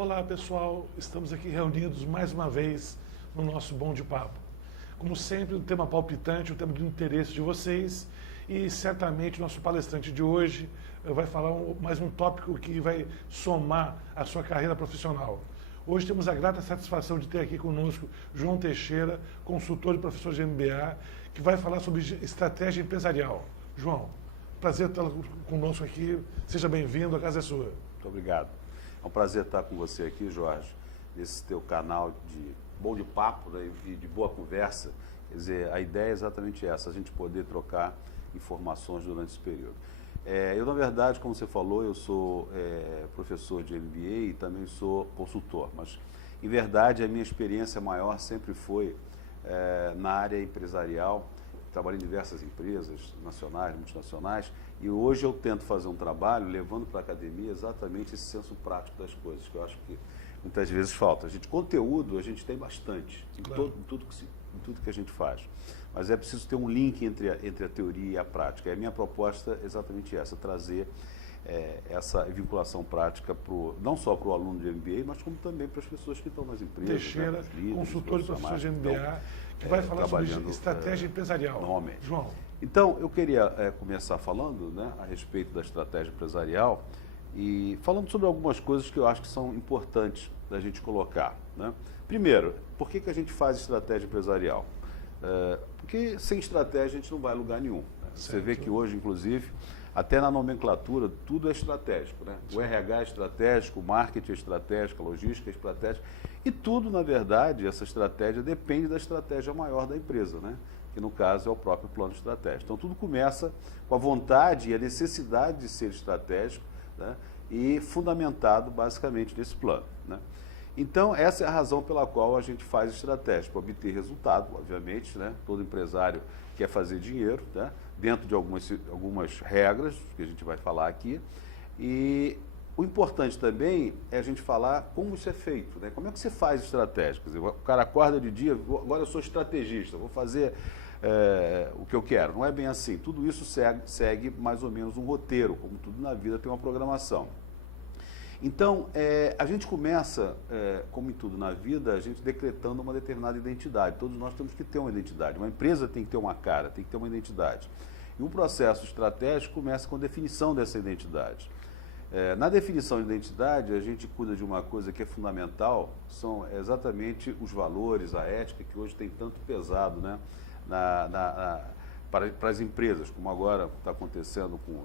Olá pessoal, estamos aqui reunidos mais uma vez no nosso Bom de Papo. Como sempre, um tema palpitante, um tema do interesse de vocês e certamente nosso palestrante de hoje vai falar mais um tópico que vai somar a sua carreira profissional. Hoje temos a grata satisfação de ter aqui conosco João Teixeira, consultor e professor de MBA, que vai falar sobre estratégia empresarial. João, prazer estar conosco aqui, seja bem-vindo, a casa é sua. Muito obrigado. É um prazer estar com você aqui, Jorge, nesse teu canal de bom de papo, né, e de boa conversa. Quer dizer, a ideia é exatamente essa, a gente poder trocar informações durante esse período. Eu, na verdade, como você falou, eu sou professor de MBA e também sou consultor, mas, em verdade, a minha experiência maior sempre foi na área empresarial. Trabalhei em diversas empresas nacionais, multinacionais, e hoje eu tento fazer um trabalho levando para a academia exatamente esse senso prático das coisas, que eu acho que muitas vezes falta. Conteúdo a gente tem bastante, claro, em tudo que a gente faz, mas é preciso ter um link entre a teoria e a prática. E a minha proposta é exatamente essa, trazer essa vinculação prática não só para o aluno de MBA, mas como também para as pessoas que estão nas empresas. Teixeira, né, líderes, consultor e professor de MBA, que vai falar sobre estratégia empresarial. Normalmente. João. Então, eu queria começar falando, né, a respeito da estratégia empresarial e falando sobre algumas coisas que eu acho que são importantes da gente colocar. Né? Primeiro, por que a gente faz estratégia empresarial? Porque sem estratégia a gente não vai a lugar nenhum. Né? Você vê que hoje, inclusive, até na nomenclatura, tudo é estratégico. Né? O RH é estratégico, o marketing é estratégico, a logística é estratégica. E tudo, na verdade, essa estratégia depende da estratégia maior da empresa, né? Que no caso é o próprio plano estratégico. Então tudo começa com a vontade e a necessidade de ser estratégico, né? E fundamentado basicamente nesse plano. Né? Então essa é a razão pela qual a gente faz estratégia, para obter resultado, obviamente, né? Todo empresário quer fazer dinheiro, né? Dentro de algumas regras que a gente vai falar aqui. E o importante também é a gente falar como isso é feito, né? Como é que você faz estratégia? Quer dizer, o cara acorda de dia, agora eu sou estrategista, vou fazer o que eu quero. Não é bem assim. Tudo isso segue mais ou menos um roteiro, como tudo na vida tem uma programação. Então, a gente começa, como em tudo na vida, a gente decretando uma determinada identidade. Todos nós temos que ter uma identidade. Uma empresa tem que ter uma cara, tem que ter uma identidade. E o processo estratégico começa com a definição dessa identidade. Na definição de identidade, a gente cuida de uma coisa que é fundamental, são exatamente os valores, a ética, que hoje tem tanto pesado, né, para as empresas, como agora está acontecendo com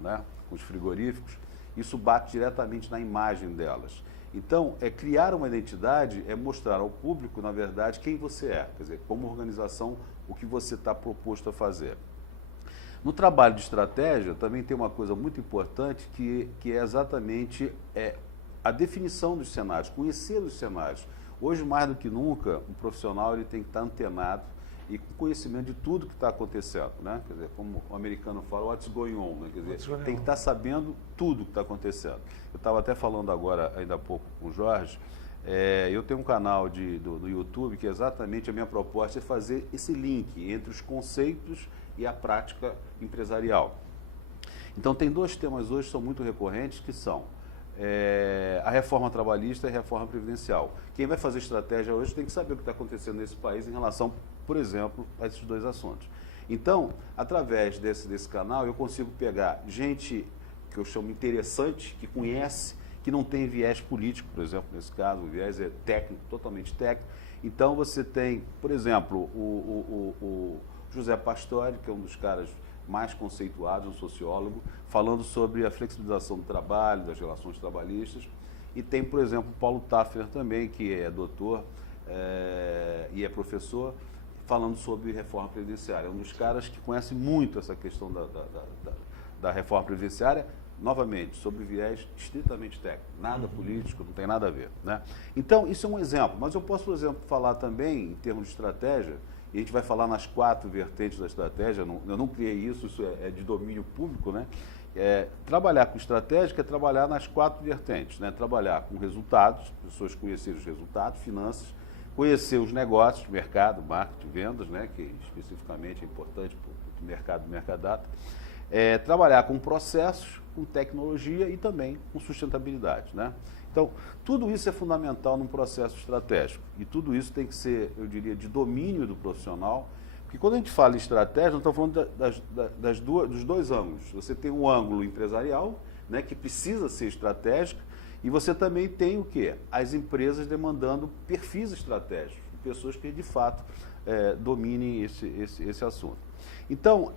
os frigoríficos. Isso bate diretamente na imagem delas. Então, criar uma identidade é mostrar ao público, na verdade, quem você é, quer dizer, como organização, o que você está proposto a fazer. No trabalho de estratégia, também tem uma coisa muito importante que é exatamente a definição dos cenários, conhecer os cenários. Hoje, mais do que nunca, um profissional ele tem que estar antenado e com conhecimento de tudo que está acontecendo. Né? Quer dizer, como o americano fala, what's going on? Né? Quer dizer, tem que estar sabendo tudo que está acontecendo. Eu estava até falando agora, ainda há pouco, com o Jorge. Eu tenho um canal do YouTube que exatamente a minha proposta é fazer esse link entre os conceitos e a prática empresarial. Então tem dois temas hoje que são muito recorrentes, que são a reforma trabalhista e a reforma previdencial. Quem vai fazer estratégia hoje tem que saber o que está acontecendo nesse país em relação, por exemplo, a esses dois assuntos. Então, através desse canal, eu consigo pegar gente que eu chamo interessante, que conhece, que não tem viés político, por exemplo, nesse caso, o viés é técnico, totalmente técnico. Então você tem, por exemplo, o José Pastore, que é um dos caras mais conceituados, um sociólogo, falando sobre a flexibilização do trabalho, das relações trabalhistas. E tem, por exemplo, o Paulo Tafner também, que é doutor e é professor, falando sobre reforma previdenciária. É um dos caras que conhece muito essa questão da reforma previdenciária, novamente, sobre viés estritamente técnico, nada político, não tem nada a ver. Né? Então, isso é um exemplo, mas eu posso, por exemplo, falar também, em termos de estratégia, e a gente vai falar nas 4 vertentes da estratégia, eu não criei isso é de domínio público, né? Trabalhar com estratégia é trabalhar nas 4 vertentes, né? Trabalhar com resultados, pessoas conhecerem os resultados, finanças, conhecer os negócios, mercado, marketing, vendas, né? Que especificamente é importante para o mercado, mercadata. trabalhar com processos, com tecnologia e também com sustentabilidade, né? Então, tudo isso é fundamental num processo estratégico. E tudo isso tem que ser, eu diria, de domínio do profissional. Porque quando a gente fala em estratégia, nós estamos falando dos dois ângulos. Você tem um ângulo empresarial, né, que precisa ser estratégico, e você também tem o quê? As empresas demandando perfis estratégicos, pessoas que de fato dominem esse assunto. Então,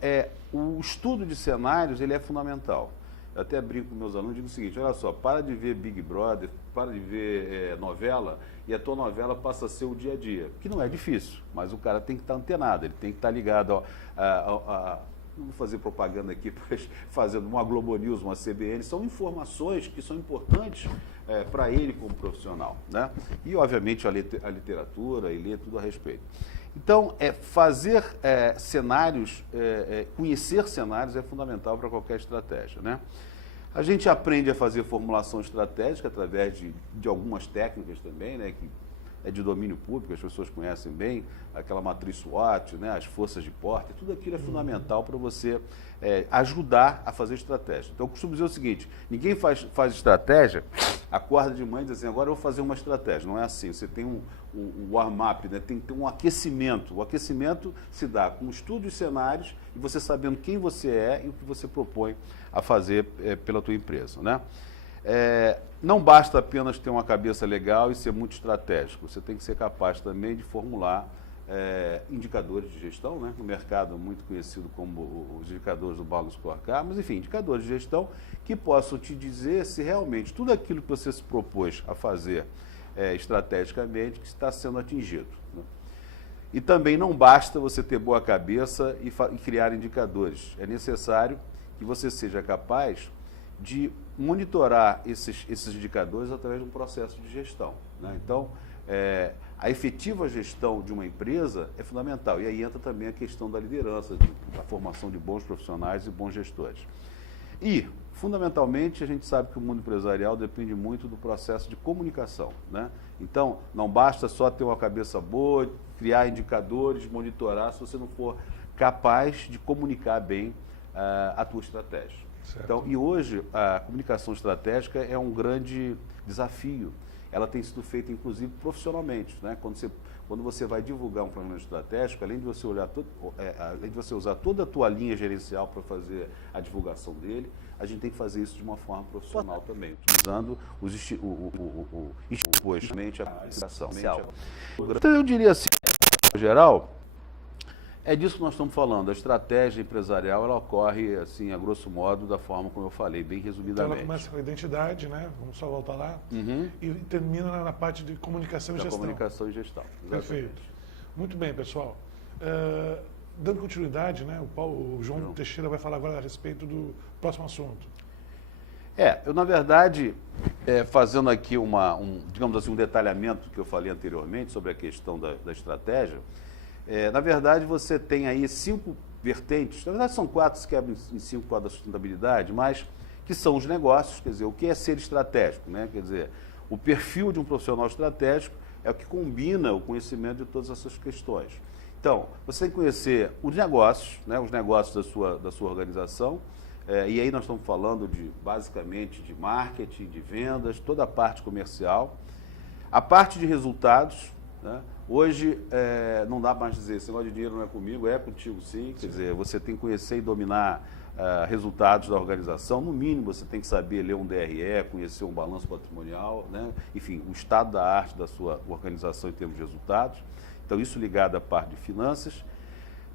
o estudo de cenários ele é fundamental. Eu até brinco com meus alunos e digo o seguinte: olha só, para de ver Big Brother, para de ver novela, e a tua novela passa a ser o dia a dia. Que não é difícil, mas o cara tem que estar antenado, ele tem que estar ligado não vou fazer propaganda aqui, mas fazendo uma Globo News, uma CBN, são informações que são importantes para ele como profissional, né? E, obviamente, a literatura e ler tudo a respeito. Então, fazer cenários, conhecer cenários é fundamental para qualquer estratégia, né? A gente aprende a fazer formulação estratégica através de algumas técnicas também, né, que é de domínio público, as pessoas conhecem bem, aquela matriz SWOT, né, as forças de Porter, tudo aquilo é fundamental para você ajudar a fazer estratégia. Então, eu costumo dizer o seguinte: ninguém faz estratégia, acorda de manhã e diz assim, agora eu vou fazer uma estratégia. Não é assim, você tem um warm-up, né, tem que ter um aquecimento. O aquecimento se dá com estudo de cenários e você sabendo quem você é e o que você propõe a fazer pela tua empresa, né? Não basta apenas ter uma cabeça legal e ser muito estratégico, você tem que ser capaz também de formular indicadores de gestão, né? No mercado muito conhecido como os indicadores do Balanced Scorecard, mas enfim, indicadores de gestão que possam te dizer se realmente tudo aquilo que você se propôs a fazer estrategicamente que está sendo atingido, né? E também não basta você ter boa cabeça e criar indicadores, é necessário que você seja capaz de monitorar esses indicadores através de um processo de gestão, né? Então, a efetiva gestão de uma empresa é fundamental. E aí entra também a questão da liderança, da formação de bons profissionais e bons gestores. E, fundamentalmente, a gente sabe que o mundo empresarial depende muito do processo de comunicação, né? Então, não basta só ter uma cabeça boa, criar indicadores, monitorar, se você não for capaz de comunicar bem a tua estratégia. Certo. Então, e hoje a comunicação estratégica é um grande desafio. Ela tem sido feita, inclusive, profissionalmente, né? Quando você vai divulgar um planejamento estratégico, além de você usar toda a tua linha gerencial para fazer a divulgação dele, a gente tem que fazer isso de uma forma profissional também, utilizando a aplicação. Então, eu diria assim, em geral, é disso que nós estamos falando. A estratégia empresarial, ela ocorre, assim, a grosso modo, da forma como eu falei, bem resumidamente. Então ela começa com a identidade, né? Vamos só voltar lá. Uhum. E termina na parte de comunicação e gestão. Comunicação e gestão. Exatamente. Perfeito. Muito bem, pessoal. Dando continuidade, né? O João Teixeira vai falar agora a respeito do próximo assunto. Eu, na verdade, fazendo aqui digamos assim, um detalhamento que eu falei anteriormente sobre a questão da estratégia, na verdade, você tem aí 5 vertentes, na verdade são 4, se quebram em 5 por causa da sustentabilidade, mas que são os negócios, quer dizer, o que é ser estratégico, né? Quer dizer, o perfil de um profissional estratégico é o que combina o conhecimento de todas essas questões. Então, você tem que conhecer os negócios, né? Os negócios da sua organização, e aí nós estamos falando basicamente de marketing, de vendas, toda a parte comercial, a parte de resultados, né? Hoje, não dá mais dizer, esse negócio de dinheiro não é comigo, é contigo sim. Quer dizer, você tem que conhecer e dominar resultados da organização. No mínimo, você tem que saber ler um DRE, conhecer um balanço patrimonial, né? Enfim, o estado da arte da sua organização em termos de resultados. Então, isso ligado à parte de finanças.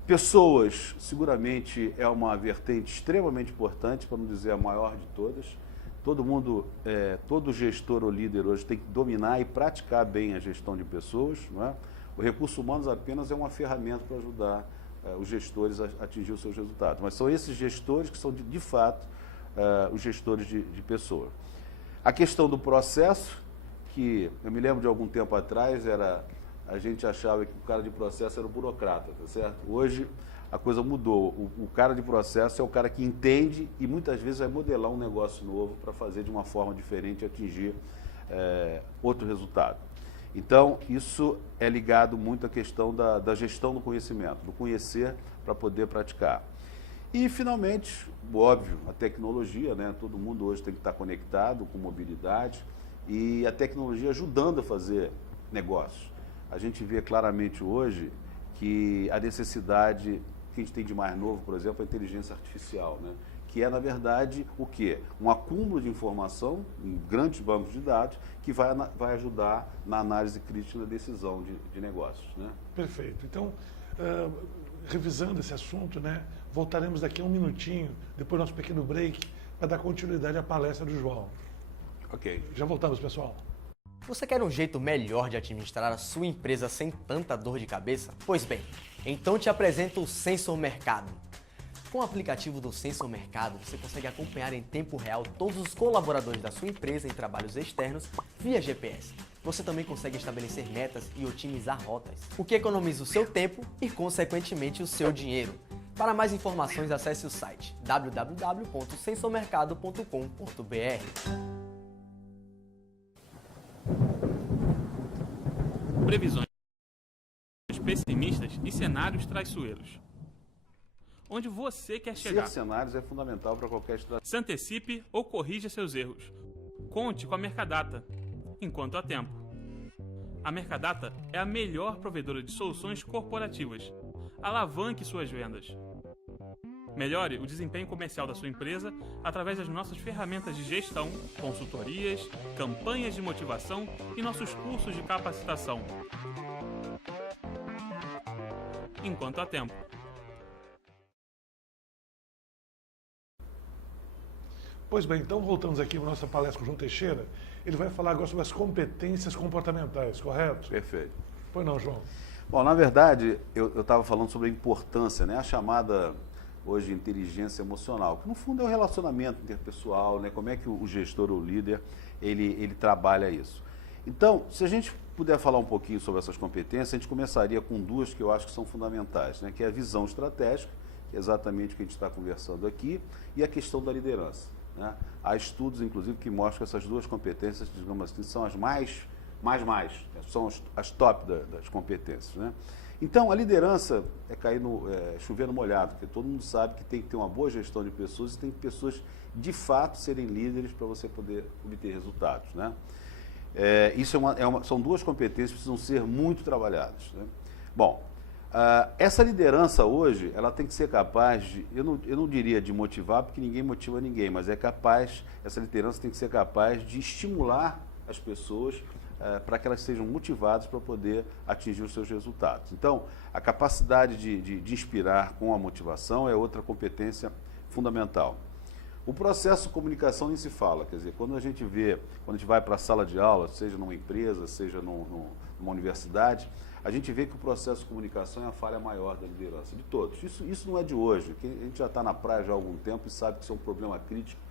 Pessoas, seguramente, é uma vertente extremamente importante, para não dizer a maior de todas. Todo mundo, todo gestor ou líder hoje tem que dominar e praticar bem a gestão de pessoas, não é? O recurso humano apenas é uma ferramenta para ajudar os gestores a atingir os seus resultados. Mas são esses gestores que são, de fato, os gestores de pessoa. A questão do processo, que eu me lembro de algum tempo atrás, a gente achava que o cara de processo era o burocrata, tá certo? Hoje a coisa mudou. O cara de processo é o cara que entende e muitas vezes vai modelar um negócio novo para fazer de uma forma diferente e atingir outro resultado. Então, isso é ligado muito à questão da gestão do conhecimento, do conhecer para poder praticar. E, finalmente, óbvio, a tecnologia, né? Todo mundo hoje tem que estar conectado com mobilidade e a tecnologia ajudando a fazer negócios. A gente vê claramente hoje que a necessidade que a gente tem de mais novo, por exemplo, é a inteligência artificial, né? Que é, na verdade, o quê? Um acúmulo de informação em grandes bancos de dados que vai ajudar na análise crítica da decisão de negócios, né? Perfeito. Então, revisando esse assunto, né, voltaremos daqui a um minutinho, depois do nosso pequeno break, para dar continuidade à palestra do João. Ok. Já voltamos, pessoal. Você quer um jeito melhor de administrar a sua empresa sem tanta dor de cabeça? Pois bem, então te apresento o Sensor Mercado. Com o aplicativo do Sensor Mercado, você consegue acompanhar em tempo real todos os colaboradores da sua empresa em trabalhos externos via GPS. Você também consegue estabelecer metas e otimizar rotas, o que economiza o seu tempo e, consequentemente, o seu dinheiro. Para mais informações, acesse o site www.sensormercado.com.br. Previsões pessimistas e cenários traiçoeiros. Onde você quer chegar? Ser cenários é fundamental para qualquer estratégia. Se antecipe ou corrija seus erros. Conte com a Mercadata, enquanto há tempo. A Mercadata é a melhor provedora de soluções corporativas. Alavanque suas vendas. Melhore o desempenho comercial da sua empresa através das nossas ferramentas de gestão, consultorias, campanhas de motivação e nossos cursos de capacitação. Enquanto há tempo. Pois bem, então voltamos aqui para a nossa palestra com o João Teixeira. Ele vai falar agora sobre as competências comportamentais, correto? Perfeito. Pois não, João? Bom, na verdade, eu estava falando sobre a importância, né? A chamada hoje inteligência emocional, que no fundo é o relacionamento interpessoal, né? Como é que o gestor ou o líder, ele trabalha isso. Então, se a gente puder falar um pouquinho sobre essas competências, a gente começaria com duas que eu acho que são fundamentais, né? Que é a visão estratégica, que é exatamente o que a gente está conversando aqui, e a questão da liderança, né? Há estudos, inclusive, que mostram que essas duas competências, digamos assim, são as mais, são as top das competências, né? Então, a liderança é chover no molhado, porque todo mundo sabe que tem que ter uma boa gestão de pessoas e tem que pessoas, de fato, serem líderes para você poder obter resultados, né? Isso são duas competências que precisam ser muito trabalhadas, né? Bom, essa liderança hoje, ela tem que ser capaz de, eu não diria de motivar, porque ninguém motiva ninguém, mas essa liderança tem que ser capaz de estimular as pessoas para que elas sejam motivadas para poder atingir os seus resultados. Então, a capacidade de inspirar com a motivação é outra competência fundamental. O processo de comunicação nem se fala, quer dizer, quando a gente vai para a sala de aula, seja numa empresa, seja numa universidade, a gente vê que o processo de comunicação é a falha maior da liderança, de todos. Isso não é de hoje, a gente já está na praia já há algum tempo e sabe que isso é um problema crítico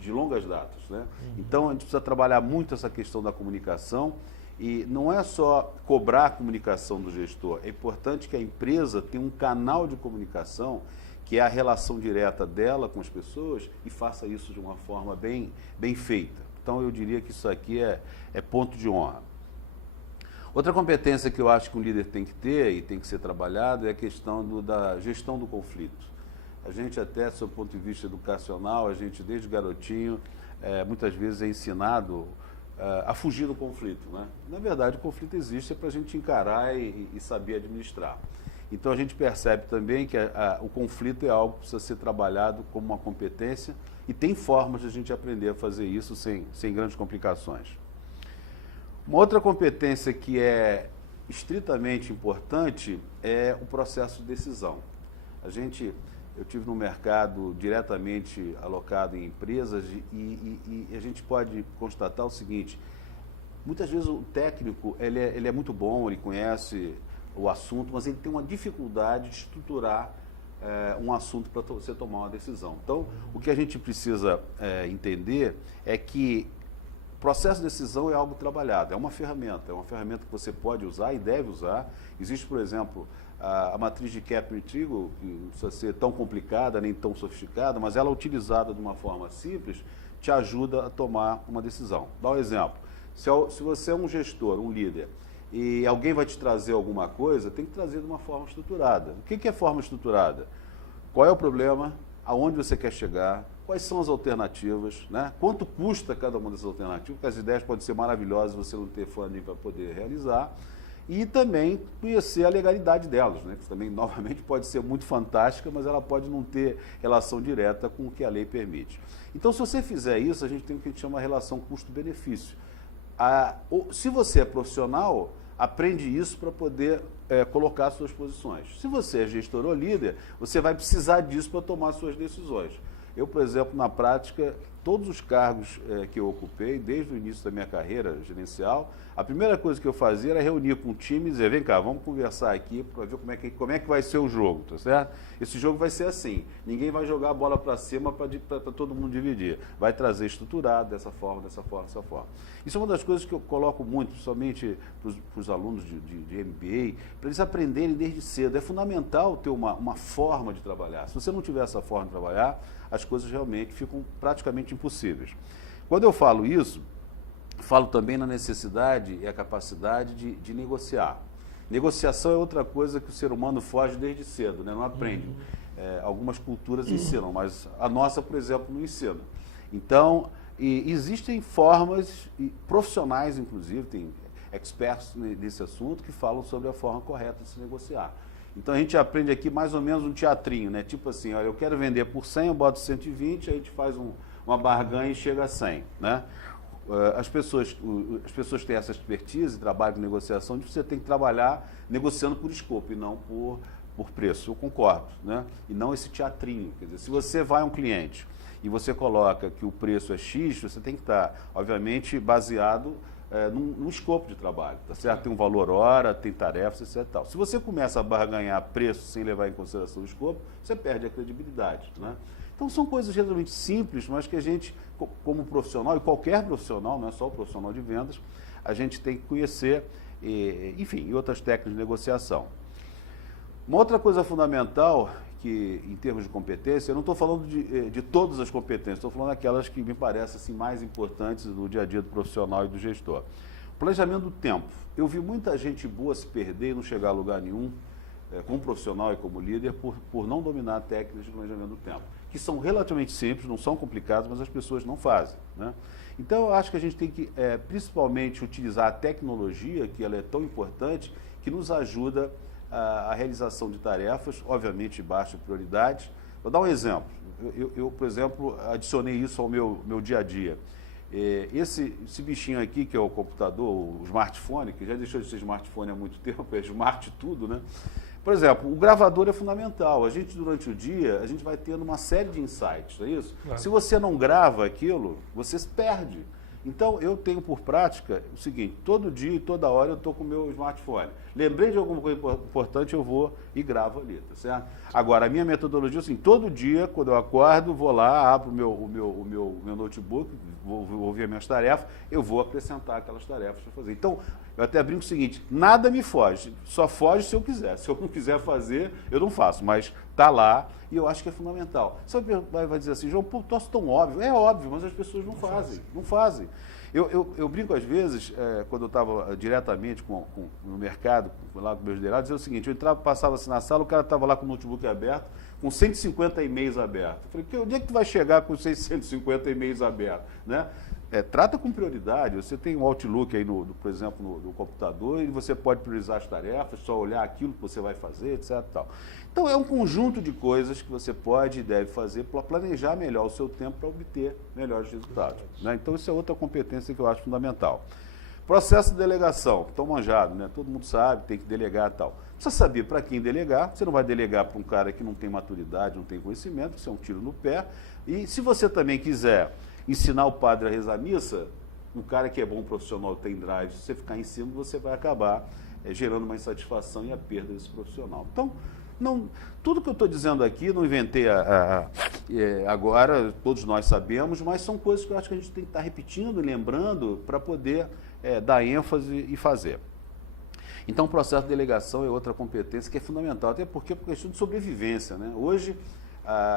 de longas datas, né? Então, a gente precisa trabalhar muito essa questão da comunicação e não é só cobrar a comunicação do gestor, é importante que a empresa tenha um canal de comunicação que é a relação direta dela com as pessoas e faça isso de uma forma bem feita. Então, eu diria que isso aqui é ponto de honra. Outra competência que eu acho que um líder tem que ter e tem que ser trabalhado é a questão da gestão do conflito. A gente até, do ponto de vista educacional, a gente desde garotinho, muitas vezes é ensinado a fugir do conflito, né? Na verdade, o conflito existe para a gente encarar e saber administrar. Então, a gente percebe também que o conflito é algo que precisa ser trabalhado como uma competência e tem formas de a gente aprender a fazer isso sem grandes complicações. Uma outra competência que é estritamente importante é o processo de decisão. Eu tive no mercado diretamente alocado em empresas e a gente pode constatar o seguinte: muitas vezes o técnico ele é muito bom, ele conhece o assunto, mas ele tem uma dificuldade de estruturar um assunto para você tomar uma decisão. Então, o que a gente precisa entender é que o processo de decisão é algo trabalhado, é uma ferramenta que você pode usar e deve usar. Existe, por exemplo, a matriz de Kaplan-Trigo, que não precisa ser tão complicada nem tão sofisticada, mas ela utilizada de uma forma simples te ajuda a tomar uma decisão. Dá um exemplo: se você é um gestor, um líder, e alguém vai te trazer alguma coisa, tem que trazer de uma forma estruturada. O que é forma estruturada? qual é o problema, aonde você quer chegar, quais são as alternativas, né? Quanto custa cada uma dessas alternativas, porque as ideias podem ser maravilhosas, você não ter funding para poder realizar, e também conhecer a legalidade delas, né? Que também, novamente, pode ser muito fantástica, mas ela pode não ter relação direta com o que a lei permite. Então, se você fizer isso, a gente tem o que a gente chama de relação custo-benefício. Se você é profissional, aprende isso para poder colocar suas posições. Se você é gestor ou líder, você vai precisar disso para tomar suas decisões. Eu, por exemplo, na prática, todos os cargos que eu ocupei, desde o início da minha carreira gerencial, a primeira coisa que eu fazia era reunir com o time e dizer, vem cá, vamos conversar aqui para ver como é que vai ser o jogo, tá certo? Esse jogo vai ser assim, ninguém vai jogar a bola para cima para todo mundo dividir. Vai trazer estruturado, dessa forma, dessa forma, dessa forma. Isso é uma das coisas que eu coloco muito, principalmente para os alunos de MBA, para eles aprenderem desde cedo. É fundamental ter uma forma de trabalhar. Se você não tiver essa forma de trabalhar, as coisas realmente ficam praticamente impossíveis. Quando eu falo isso, falo também na necessidade e a capacidade de negociar. Negociação é outra coisa que o ser humano foge desde cedo, né? Não aprende. Algumas culturas ensinam, mas a nossa, por exemplo, não ensina. Então, existem formas, profissionais inclusive, tem experts nesse assunto, que falam sobre a forma correta de se negociar. Então a gente aprende aqui mais ou menos um teatrinho, né? Tipo assim, olha, eu quero vender por 100, eu boto 120, aí a gente faz uma barganha e chega a 100, né? As pessoas têm essa expertise, trabalho de negociação, de você tem que trabalhar negociando por escopo e não por preço. Eu concordo, né? E não esse teatrinho. Quer dizer, se você vai a um cliente e você coloca que o preço é X, você tem que estar, obviamente, baseado num escopo de trabalho, tá certo? Tem um valor hora, tem tarefas, etc. Tal. Se você começa a barganhar preço sem levar em consideração o escopo, você perde a credibilidade, né? Então são coisas realmente simples, mas que a gente, como profissional, e qualquer profissional, não é só o profissional de vendas, a gente tem que conhecer, enfim, e outras técnicas de negociação. Uma outra coisa fundamental, que em termos de competência, eu não estou falando de todas as competências, estou falando daquelas que me parecem assim, mais importantes no dia a dia do profissional e do gestor. Planejamento do tempo. Eu vi muita gente boa se perder e não chegar a lugar nenhum, como profissional e como líder, por não dominar técnicas de planejamento do tempo, que são relativamente simples, não são complicadas, mas as pessoas não fazem, né? Então, eu acho que a gente tem que, principalmente, utilizar a tecnologia, que ela é tão importante, que nos ajuda a realização de tarefas, obviamente de baixa prioridade. Vou dar um exemplo. Eu, por exemplo, adicionei isso ao meu dia a dia. Esse bichinho aqui, que é o computador, o smartphone, que já deixou de ser smartphone há muito tempo, é smart tudo, né? Por exemplo, o gravador é fundamental. A gente, durante o dia, a gente vai tendo uma série de insights, não é isso? Claro. Se você não grava aquilo, você se perde. Então, eu tenho por prática o seguinte, todo dia e toda hora eu estou com o meu smartphone. Lembrei de alguma coisa importante, eu vou e gravo ali, tá certo? Agora, a minha metodologia é assim, todo dia, quando eu acordo, vou lá, abro o meu notebook, vou ver minhas tarefas, eu vou acrescentar aquelas tarefas para fazer. Então, eu até brinco o seguinte, nada me foge, só foge se eu quiser. Se eu não quiser fazer, eu não faço, mas está lá e eu acho que é fundamental. Você vai dizer assim, João, pô, troço tão óbvio. É óbvio, mas as pessoas não fazem. Eu brinco às vezes, quando eu estava diretamente no mercado, lá com meus liderados, é o seguinte, eu entrava, passava assim na sala, o cara estava lá com o notebook aberto, com 150 e-mails abertos. Eu falei, onde é que tu vai chegar com 650 e-mails abertos, né? Trata com prioridade, você tem um Outlook aí, por exemplo, no computador, e você pode priorizar as tarefas, só olhar aquilo que você vai fazer, etc. Tal. Então, é um conjunto de coisas que você pode e deve fazer para planejar melhor o seu tempo para obter melhores resultados, né? Então, isso é outra competência que eu acho fundamental. Processo de delegação, tão manjado, né? Todo mundo sabe, tem que delegar e tal. Precisa saber para quem delegar, você não vai delegar para um cara que não tem maturidade, não tem conhecimento, isso é um tiro no pé. E se você também quiser ensinar o padre a rezar a missa, um cara que é bom profissional, tem drive, se você ficar em cima, você vai acabar gerando uma insatisfação e a perda desse profissional. Então, tudo que eu estou dizendo aqui, não inventei agora, todos nós sabemos, mas são coisas que eu acho que a gente tem que estar repetindo e lembrando para poder dar ênfase e fazer. Então, o processo de delegação é outra competência que é fundamental, até porque é por questão de sobrevivência, né? Hoje,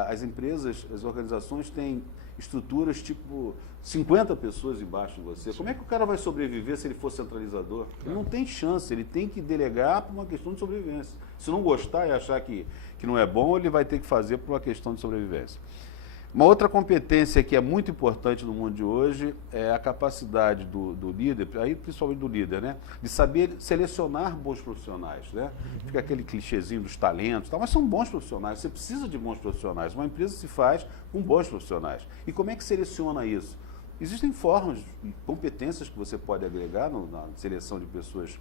as empresas, as organizações têm estruturas tipo 50 pessoas embaixo de você. Como é que o cara vai sobreviver se ele for centralizador? Ele não tem chance, ele tem que delegar por uma questão de sobrevivência. Se não gostar e achar que não é bom, ele vai ter que fazer por uma questão de sobrevivência. Uma outra competência que é muito importante no mundo de hoje é a capacidade do líder, aí principalmente do líder, né, de saber selecionar bons profissionais, né? Fica aquele clichêzinho dos talentos, mas são bons profissionais, você precisa de bons profissionais. Uma empresa se faz com bons profissionais. E como é que seleciona isso? Existem formas e competências que você pode agregar na seleção de pessoas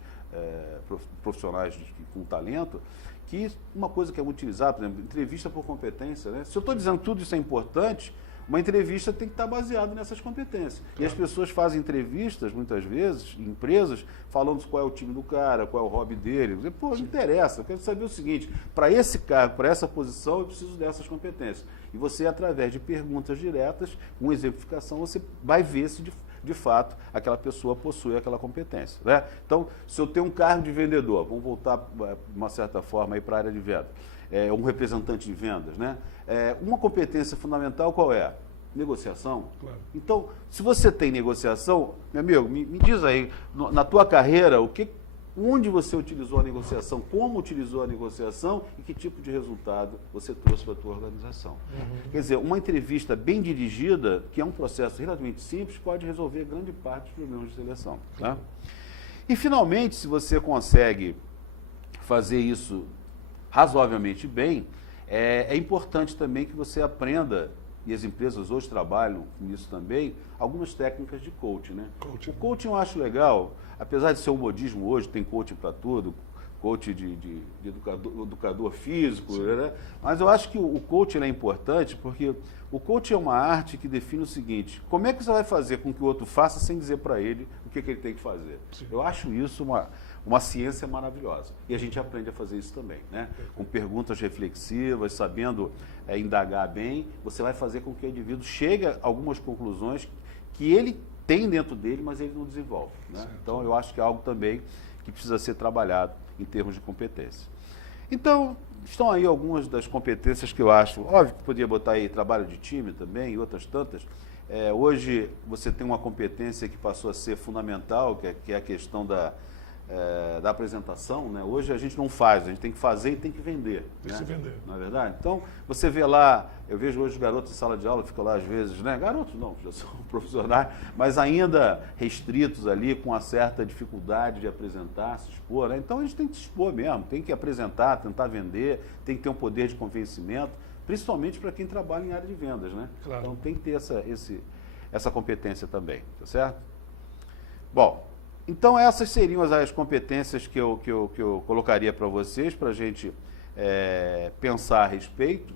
profissionais com talento, que uma coisa que é muito utilizada, por exemplo, entrevista por competência, né? Se eu estou dizendo que tudo isso é importante, uma entrevista tem que estar baseada nessas competências. Claro. E as pessoas fazem entrevistas, muitas vezes, em empresas, falando qual é o time do cara, qual é o hobby dele. Pô, não interessa, eu quero saber o seguinte, para esse cargo, para essa posição, eu preciso dessas competências. E você, através de perguntas diretas, com exemplificação, você vai ver se de fato aquela pessoa possui aquela competência, né? Então, se eu tenho um cargo de vendedor, vamos voltar de uma certa forma para a área de venda, um representante de vendas, né? Uma competência fundamental qual é? Negociação. Claro. Então, se você tem negociação, meu amigo, me diz aí, na tua carreira, onde você utilizou a negociação, como utilizou a negociação e que tipo de resultado você trouxe para a tua organização. Quer dizer, uma entrevista bem dirigida, que é um processo relativamente simples, pode resolver grande parte dos problemas de seleção. Tá? E, finalmente, se você consegue fazer isso razoavelmente bem, é importante também que você aprenda, e as empresas hoje trabalham nisso também, algumas técnicas de coaching, né? O coaching eu acho legal, apesar de ser um modismo hoje, tem coaching para tudo, coaching de educador físico, né? Mas eu acho que o coaching é importante porque o coaching é uma arte que define o seguinte: como é que você vai fazer com que o outro faça sem dizer para ele o que ele tem que fazer? Sim. Eu acho isso uma ciência maravilhosa. E a gente aprende a fazer isso também, né? Com perguntas reflexivas, sabendo indagar bem, você vai fazer com que o indivíduo chegue a algumas conclusões que ele tem dentro dele, mas ele não desenvolve, né? Então, eu acho que é algo também que precisa ser trabalhado em termos de competência. Então, estão aí algumas das competências que eu acho, óbvio que podia botar aí trabalho de time também e outras tantas. Hoje, você tem uma competência que passou a ser fundamental, que é a questão da apresentação, né? Hoje a gente não faz, a gente tem que fazer e tem que vender. Tem que se vender. Não é verdade? Então, você vê lá, eu vejo hoje os garotos em sala de aula, ficam lá às vezes, né? Garotos não, já são profissionais, mas ainda restritos ali, com uma certa dificuldade de apresentar, se expor, né? Então a gente tem que se expor mesmo, tem que apresentar, tentar vender, tem que ter um poder de convencimento, principalmente para quem trabalha em área de vendas, né? Claro. Então tem que ter essa competência também, tá certo? Bom, então essas seriam as competências que eu colocaria para vocês, para a gente pensar a respeito,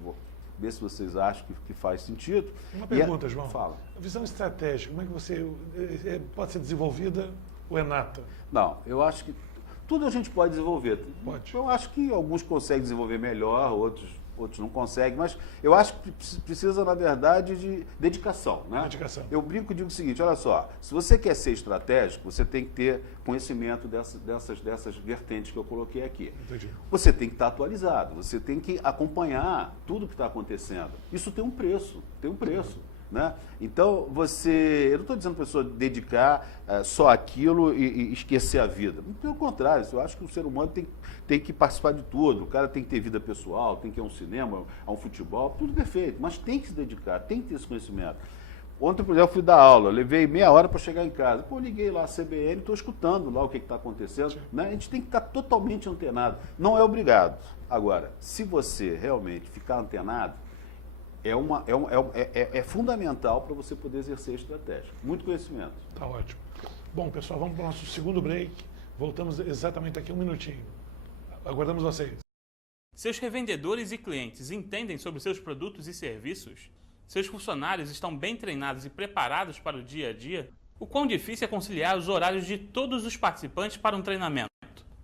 ver se vocês acham que faz sentido. Uma pergunta, João. Fala. A visão estratégica, como é que você pode ser desenvolvida ou é nata? Não, eu acho que tudo a gente pode desenvolver. Pode. Eu acho que alguns conseguem desenvolver melhor, outros não conseguem, mas eu acho que precisa, na verdade, de dedicação, né? Dedicação. Eu brinco e digo o seguinte, olha só, se você quer ser estratégico, você tem que ter conhecimento dessas vertentes que eu coloquei aqui. Entendi. Você tem que estar atualizado, você tem que acompanhar tudo o que está acontecendo. Isso tem um preço, né? Então, eu não estou dizendo para a pessoa dedicar só aquilo e esquecer a vida. Pelo contrário, eu acho que o ser humano tem que participar de tudo. O cara tem que ter vida pessoal, tem que ir a um cinema, a um futebol, tudo perfeito. Mas tem que se dedicar, tem que ter esse conhecimento. Ontem, por exemplo, eu fui dar aula, levei meia hora para chegar em casa. Liguei lá a CBN, estou escutando lá o que está acontecendo. Né? A gente tem que estar totalmente antenado. Não é obrigado. Agora, se você realmente ficar antenado, é fundamental para você poder exercer estratégia. Muito conhecimento. Tá ótimo. Bom, pessoal, vamos para o nosso segundo break. Voltamos exatamente aqui um minutinho. Aguardamos vocês. Seus revendedores e clientes entendem sobre seus produtos e serviços? Seus funcionários estão bem treinados e preparados para o dia a dia? O quão difícil é conciliar os horários de todos os participantes para um treinamento?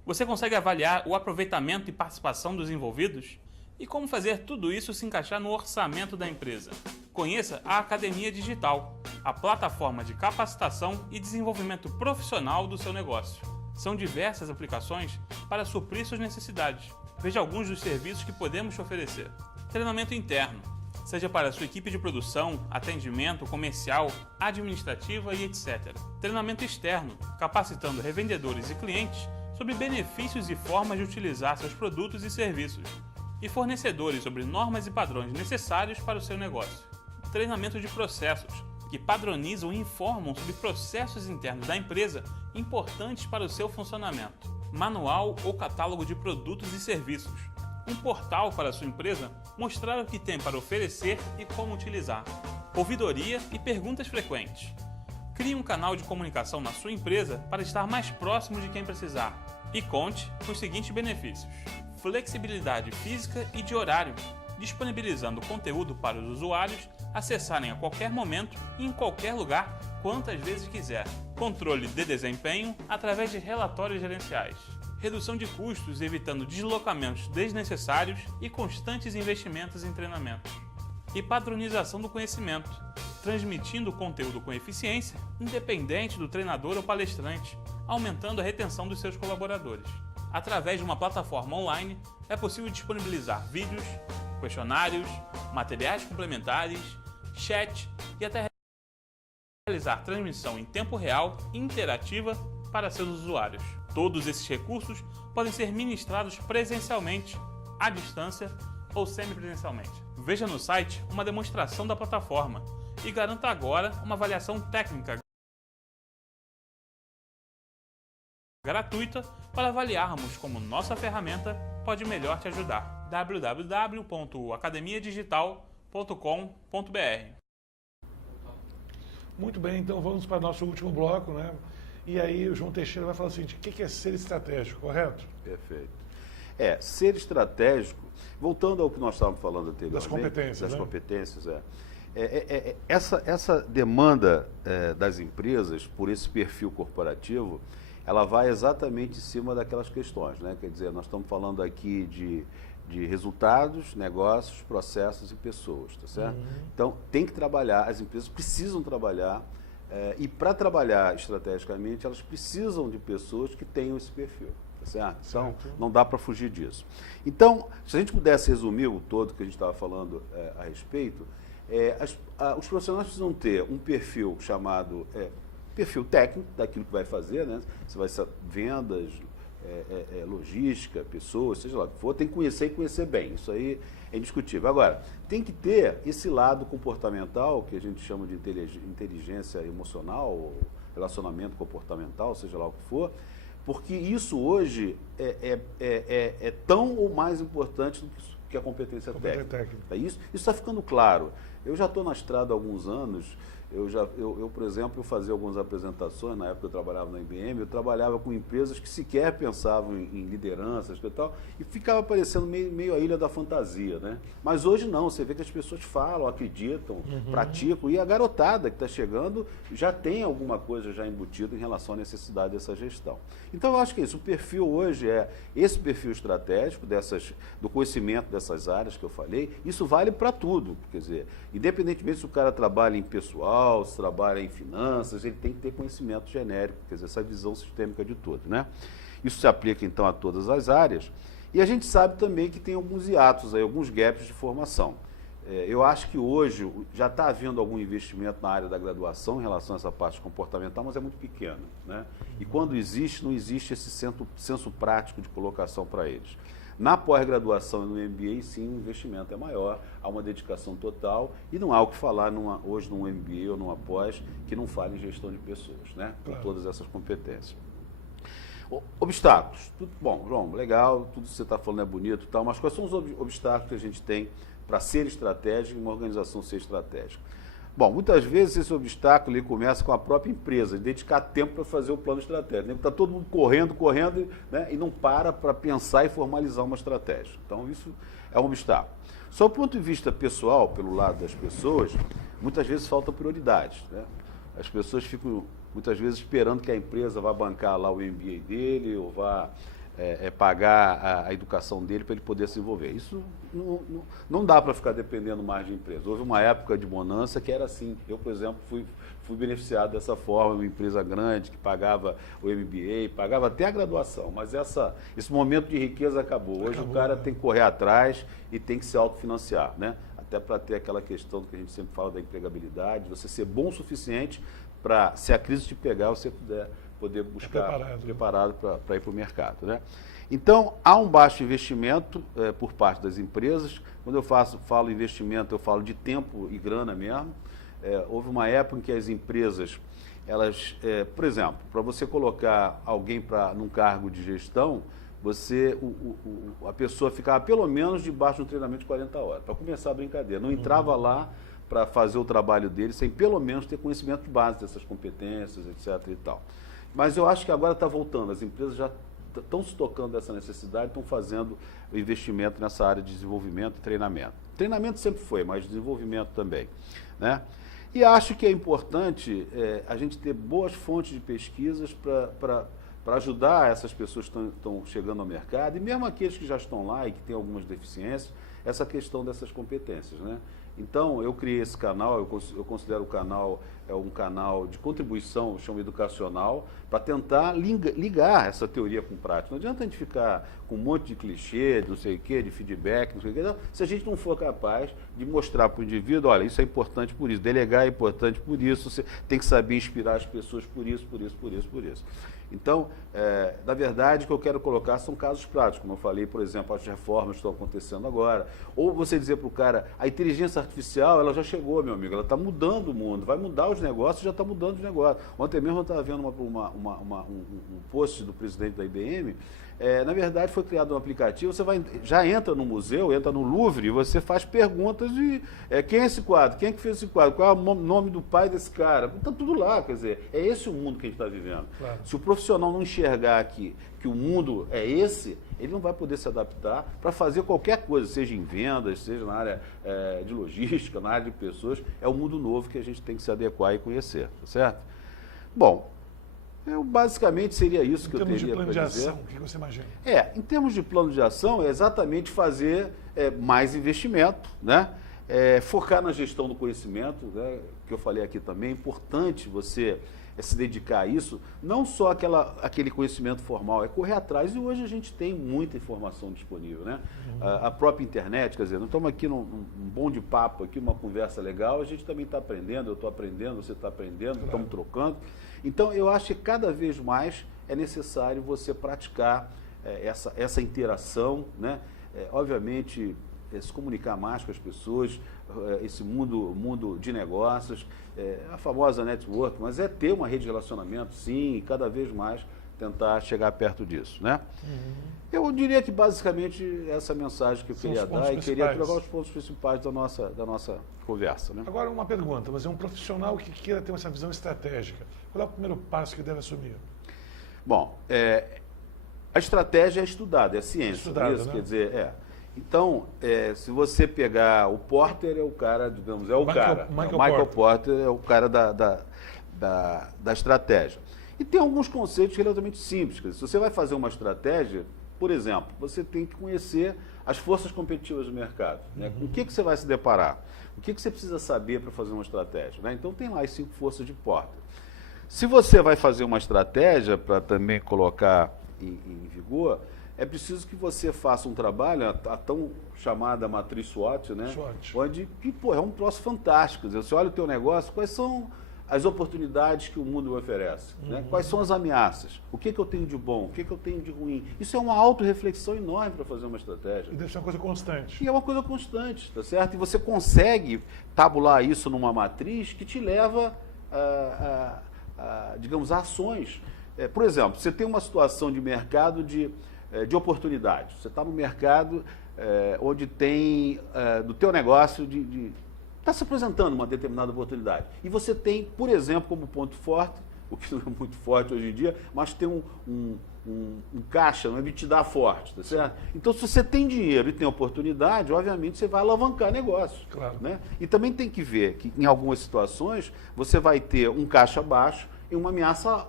Você consegue avaliar o aproveitamento e participação dos envolvidos? E como fazer tudo isso se encaixar no orçamento da empresa? Conheça a Academia Digital, a plataforma de capacitação e desenvolvimento profissional do seu negócio. São diversas aplicações para suprir suas necessidades. Veja alguns dos serviços que podemos te oferecer. Treinamento interno, seja para a sua equipe de produção, atendimento, comercial, administrativa e etc. Treinamento externo, capacitando revendedores e clientes sobre benefícios e formas de utilizar seus produtos e serviços, e fornecedores sobre normas e padrões necessários para o seu negócio. Treinamento de processos, que padronizam e informam sobre processos internos da empresa importantes para o seu funcionamento. Manual ou catálogo de produtos e serviços. Um portal para a sua empresa mostrar o que tem para oferecer e como utilizar. Ouvidoria e perguntas frequentes. Crie um canal de comunicação na sua empresa para estar mais próximo de quem precisar. E conte com os seguintes benefícios: flexibilidade física e de horário, disponibilizando conteúdo para os usuários acessarem a qualquer momento e em qualquer lugar, quantas vezes quiser. Controle de desempenho através de relatórios gerenciais. Redução de custos, evitando deslocamentos desnecessários e constantes investimentos em treinamento. E padronização do conhecimento, transmitindo o conteúdo com eficiência, independente do treinador ou palestrante, aumentando a retenção dos seus colaboradores. Através de uma plataforma online, é possível disponibilizar vídeos, questionários, materiais complementares, chat e até realizar transmissão em tempo real e interativa para seus usuários. Todos esses recursos podem ser ministrados presencialmente, à distância ou semipresencialmente. Veja no site uma demonstração da plataforma e garanta agora uma avaliação técnica gratuita para avaliarmos como nossa ferramenta pode melhor te ajudar. www.academiadigital.com.br. Muito bem, então vamos para o nosso último bloco, né? E aí o João Teixeira vai falar o seguinte: o que é ser estratégico, correto? Perfeito. Ser estratégico, voltando ao que nós estávamos falando anteriormente. Das competências, das né? competências, essa demanda das empresas por esse perfil corporativo, ela vai exatamente em cima daquelas questões, né? Quer dizer, nós estamos falando aqui de resultados, negócios, processos e pessoas, tá certo? Então, tem que trabalhar, as empresas precisam trabalhar, e para trabalhar estrategicamente, elas precisam de pessoas que tenham esse perfil, tá certo? Então, não dá para fugir disso. Então, se a gente pudesse resumir o todo que a gente estava falando a respeito, os profissionais precisam ter um perfil chamado perfil técnico daquilo que vai fazer, né? Se vai ser vendas, logística, pessoas, seja lá o que for, tem que conhecer e conhecer bem. Isso aí é indiscutível. Agora, tem que ter esse lado comportamental, que a gente chama de inteligência emocional, ou relacionamento comportamental, seja lá o que for, porque isso hoje é tão ou mais importante do que a competência técnica. Isso está ficando claro. Eu já estou na estrada há alguns anos. Eu, por exemplo, eu fazia algumas apresentações, na época que eu trabalhava na IBM, eu trabalhava com empresas que sequer pensavam em lideranças e tal, e ficava parecendo meio a ilha da fantasia, né? Mas hoje não, você vê que as pessoas falam, acreditam, praticam, e a garotada que está chegando já tem alguma coisa já embutida em relação à necessidade dessa gestão. Então eu acho que é isso, o perfil hoje é esse perfil estratégico do conhecimento dessas áreas que eu falei, isso vale para tudo, quer dizer, independentemente se o cara trabalha em pessoal, se trabalha em finanças, ele tem que ter conhecimento genérico, quer dizer, essa visão sistêmica de tudo, né? Isso se aplica, então, a todas as áreas. E a gente sabe também que tem alguns hiatos, aí, alguns gaps de formação. Eu acho que hoje já está havendo algum investimento na área da graduação em relação a essa parte comportamental, mas é muito pequeno, né? E quando existe, não existe esse senso prático de colocação para eles. Na pós-graduação e no MBA, sim, o investimento é maior, há uma dedicação total e não há o que falar hoje num MBA ou numa pós que não fale em gestão de pessoas, né? Com todas essas competências. Obstáculos. Bom, João, legal, tudo que você está falando é bonito e tal, mas quais são os obstáculos que a gente tem para ser estratégico e uma organização ser estratégica? Bom, muitas vezes esse obstáculo ele começa com a própria empresa, de dedicar tempo para fazer o plano estratégico. Está todo mundo correndo, né, e não para pensar e formalizar uma estratégia. Então, isso é um obstáculo. Só do ponto de vista pessoal, pelo lado das pessoas, muitas vezes falta prioridade, né? As pessoas ficam, muitas vezes, esperando que a empresa vá bancar lá o MBA dele, ou vá pagar a educação dele para ele poder se desenvolver. Isso não dá para ficar dependendo mais de empresa. Houve uma época de bonança que era assim. Eu, por exemplo, fui beneficiado dessa forma, uma empresa grande que pagava o MBA, pagava até a graduação, mas esse momento de riqueza acabou. Hoje o cara tem que correr atrás e tem que se autofinanciar, né? Até para ter aquela questão que a gente sempre fala da empregabilidade, você ser bom o suficiente para, se a crise te pegar, você poder buscar preparado para ir para o mercado, né? Então, há um baixo investimento por parte das empresas. Quando eu falo investimento, eu falo de tempo e grana mesmo. Houve uma época em que as empresas, elas, por exemplo, para você colocar alguém num cargo de gestão, a pessoa ficava pelo menos debaixo de um treinamento de 40 horas, para começar a brincadeira. Não entrava lá para fazer o trabalho dele sem pelo menos ter conhecimento de base dessas competências, etc. e tal. Mas eu acho que agora está voltando, as empresas já estão se tocando dessa necessidade, estão fazendo o investimento nessa área de desenvolvimento e treinamento. Treinamento sempre foi, mas desenvolvimento também, né? E acho que é importante a gente ter boas fontes de pesquisas para ajudar essas pessoas que estão chegando ao mercado, e mesmo aqueles que já estão lá e que têm algumas deficiências, essa questão dessas competências, né? Então, eu criei esse canal, eu considero o canal um canal de contribuição, chamo educacional, para tentar ligar essa teoria com prática. Não adianta a gente ficar com um monte de clichê, de não sei o quê, de feedback, não sei o quê, não, se a gente não for capaz de mostrar para o indivíduo, olha, isso é importante por isso, delegar é importante por isso, você tem que saber inspirar as pessoas por isso, por isso, por isso, por isso. Então, na verdade, o que eu quero colocar são casos práticos, como eu falei, por exemplo, as reformas que estão acontecendo agora. Ou você dizer para o cara, a inteligência artificial, ela já chegou, meu amigo, ela está mudando o mundo, vai mudar os negócios, já está mudando os negócios. Ontem mesmo eu estava vendo um post do presidente da IBM. Na verdade, foi criado um aplicativo, você já entra no museu, entra no Louvre, e você faz perguntas de quem é esse quadro, quem é que fez esse quadro, qual é o nome do pai desse cara. Está tudo lá, quer dizer, é esse o mundo que a gente está vivendo. Claro. Se o profissional não enxergar que o mundo é esse, ele não vai poder se adaptar para fazer qualquer coisa, seja em vendas, seja na área de logística, na área de pessoas. É um mundo novo que a gente tem que se adequar e conhecer, tá certo? Bom, basicamente seria isso que eu teria para dizer. Em termos de plano de ação, o que você imagina? Em termos de plano de ação, é exatamente fazer mais investimento, né? Focar na gestão do conhecimento, né? Que eu falei aqui também, é importante você se dedicar a isso, não só aquele conhecimento formal, é correr atrás, e hoje a gente tem muita informação disponível, né? A própria internet, quer dizer, não estamos aqui num bom de papo, aqui uma conversa legal, a gente também está aprendendo, eu estou aprendendo, você está aprendendo, estamos trocando. Então, eu acho que cada vez mais é necessário você praticar essa interação, né? Obviamente, se comunicar mais com as pessoas, esse mundo de negócios, a famosa network, mas ter uma rede de relacionamento, sim, e cada vez mais tentar chegar perto disso, né? Eu diria que basicamente essa mensagem que eu queria dar, e queria trocar os pontos principais da nossa conversa, né? Agora uma pergunta, mas é um profissional que queira ter essa visão estratégica. Qual é o primeiro passo que deve assumir? Bom, a estratégia é estudada, é ciência, isso, né? Quer dizer, Então, se você pegar o Porter, é o cara, digamos, Michael Porter é o cara da estratégia. E tem alguns conceitos relativamente simples. Quer dizer, se você vai fazer uma estratégia, por exemplo, você tem que conhecer as forças competitivas do mercado, né? Com o que você vai se deparar? O que você precisa saber para fazer uma estratégia, né? Então, tem lá as 5 forças de Porter. Se você vai fazer uma estratégia para também colocar em vigor, é preciso que você faça um trabalho, a tão chamada matriz SWOT, né? Onde é um troço fantástico. Você olha o teu negócio, quais são as oportunidades que o mundo oferece, né? Quais são as ameaças? O que eu tenho de bom? O que eu tenho de ruim? Isso é uma autorreflexão enorme para fazer uma estratégia. E deve ser uma coisa constante. E é uma coisa constante, tá certo? E você consegue tabular isso numa matriz que te leva digamos, a ações. Por exemplo, você tem uma situação de mercado de oportunidades. Você está no mercado onde tem, do teu negócio, está se apresentando uma determinada oportunidade. E você tem, por exemplo, como ponto forte, o que não é muito forte hoje em dia, mas tem um caixa, um EBITDA forte, tá certo? Então, se você tem dinheiro e tem oportunidade, obviamente você vai alavancar negócios. Claro. Né? E também tem que ver que, em algumas situações, você vai ter um caixa baixo e uma ameaça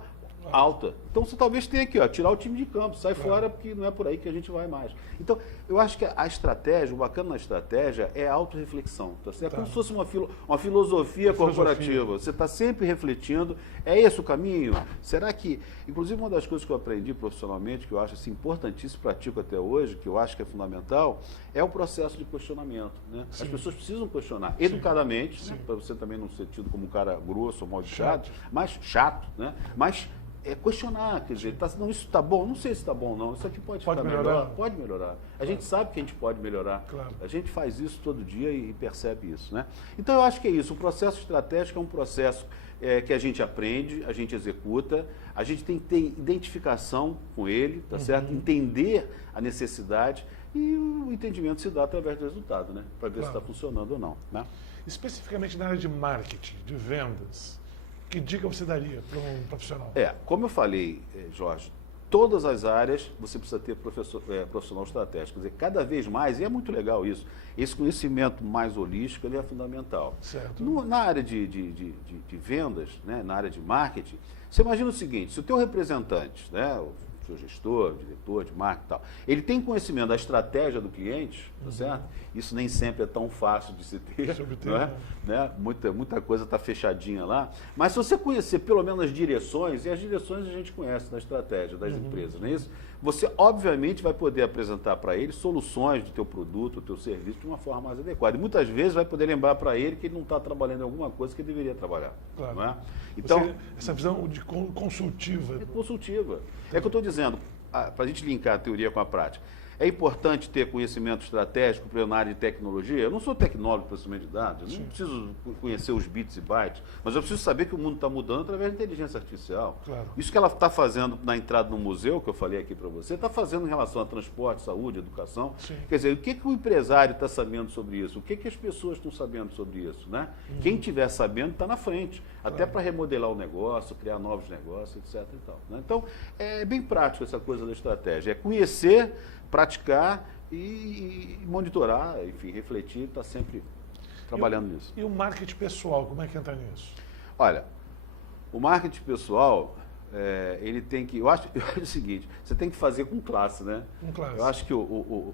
alta. Então você talvez tenha que tirar o time de campo, sai fora, porque não é por aí que a gente vai mais. Então, eu acho que a estratégia, o bacana na estratégia é a autorreflexão. Tá certo? É como se fosse uma filosofia corporativa. Você está sempre refletindo, é esse o caminho? Será que... Inclusive, uma das coisas que eu aprendi profissionalmente, que eu acho assim, importantíssimo, pratico até hoje, que eu acho que é fundamental, é o processo de questionamento. Né? As pessoas precisam questionar, educadamente, né? Para você também não ser tido como um cara grosso ou mal chato, mas chato, né? Mas questionar, quer dizer, não, isso está bom, não sei se está bom não, isso aqui pode ficar melhor, pode melhorar. A gente sabe que a gente pode melhorar, a gente faz isso todo dia e percebe isso, né? Então eu acho que é isso, o processo estratégico é um processo que a gente aprende, a gente executa, a gente tem que ter identificação com ele, tá certo? Entender a necessidade e o entendimento se dá através do resultado, né? Para ver se está funcionando ou não, né? Especificamente na área de marketing, de vendas, que dica você daria para um profissional? Como eu falei, Jorge, todas as áreas você precisa ter profissional estratégico. Quer dizer, cada vez mais, e é muito legal isso, esse conhecimento mais holístico ele é fundamental. Certo. Na área de vendas, né, na área de marketing, você imagina o seguinte, se o teu representante, né, o seu gestor, diretor de marketing e tal, ele tem conhecimento da estratégia do cliente, tá certo? Isso nem sempre é tão fácil de se ter, não é? Né? Muita coisa está fechadinha lá, mas se você conhecer pelo menos as direções, e as direções a gente conhece na estratégia das empresas, não é isso? Você, obviamente, vai poder apresentar para ele soluções do teu produto, do teu serviço de uma forma mais adequada. E muitas vezes vai poder lembrar para ele que ele não está trabalhando em alguma coisa que ele deveria trabalhar. Claro. Não é? Então, essa visão de consultiva. É consultiva. É que eu estou dizendo, para a gente linkar a teoria com a prática. É importante ter conhecimento estratégico na área de tecnologia. Eu não sou tecnólogo de processamento de dados, eu não preciso conhecer os bits e bytes, mas eu preciso saber que o mundo está mudando através da inteligência artificial. Claro. Isso que ela está fazendo na entrada no museu, que eu falei aqui para você, está fazendo em relação a transporte, saúde, educação. Sim. Quer dizer, o que o empresário está sabendo sobre isso? O que as pessoas estão sabendo sobre isso? Né? Quem estiver sabendo está na frente, até para remodelar o negócio, criar novos negócios, etc. E tal, né? Então, é bem prático essa coisa da estratégia. É conhecer, praticar e monitorar, enfim, refletir, está sempre trabalhando nisso. E o marketing pessoal, como é que entra nisso? Olha, o marketing pessoal, ele tem que... Eu acho o seguinte, você tem que fazer com classe, né? Com classe. Eu acho que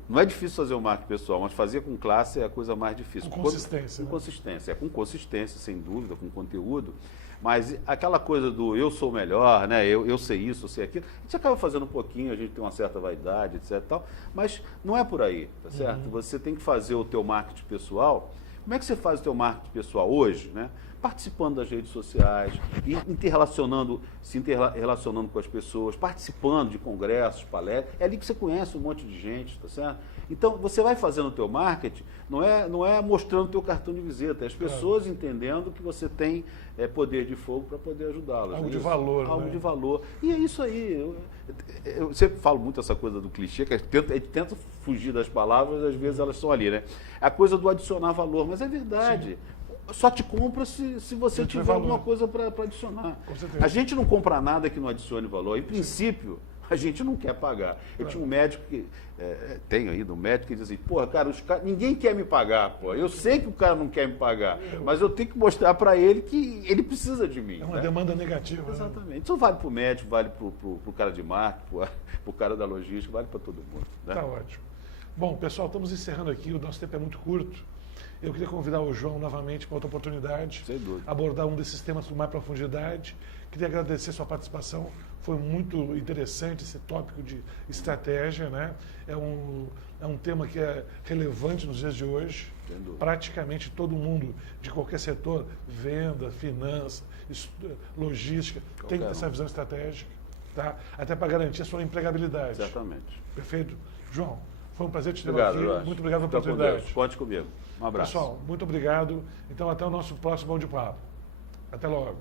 não é difícil fazer o marketing pessoal, mas fazer com classe é a coisa mais difícil. Com consistência. Com consistência, com consistência, sem dúvida, com conteúdo. Mas aquela coisa do eu sou melhor, né? Eu sei isso, eu sei aquilo, a gente acaba fazendo um pouquinho, a gente tem uma certa vaidade, etc. e tal, mas não é por aí, tá certo? Você tem que fazer o teu marketing pessoal. Como é que você faz o teu marketing pessoal hoje, né? Participando das redes sociais, se interrelacionando com as pessoas, participando de congressos, palestras. É ali que você conhece um monte de gente, tá certo? Então, você vai fazendo o teu marketing, não é mostrando o teu cartão de visita, é as pessoas entendendo que você tem poder de fogo para poder ajudá-las. Algo de valor, Algo né? de valor. E é isso aí. Eu sempre falo muito essa coisa do clichê, que a gente tenta fugir das palavras, às vezes elas estão ali, né? A coisa do adicionar valor, mas é verdade. Sim. Só te compra se você tiver alguma coisa para adicionar. A gente não compra nada que não adicione valor. Em princípio, a gente não quer pagar. Eu tinha um médico que... tenho ainda um médico que diz assim, porra, cara, ninguém quer me pagar, pô. Eu sei que o cara não quer me pagar, mas eu tenho que mostrar para ele que ele precisa de mim. É uma demanda negativa. Exatamente. Né? Isso vale para o médico, vale para o cara de marketing, para o cara da logística, vale para todo mundo. Né? Tá ótimo. Bom, pessoal, estamos encerrando aqui, o nosso tempo é muito curto. Eu queria convidar o João novamente para outra oportunidade, sem dúvida, abordar um desses temas com mais profundidade. Queria agradecer a sua participação, foi muito interessante esse tópico de estratégia, né? É um tema que é relevante nos dias de hoje. Praticamente todo mundo de qualquer setor, venda, finança, logística, tem que ter essa visão estratégica, tá? Até para garantir a sua empregabilidade. Exatamente. Perfeito? João, foi um prazer te ter aqui. Muito obrigado pela oportunidade. Conte comigo. Um abraço. Pessoal, muito obrigado. Então, até o nosso próximo Bom de Papo. Até logo.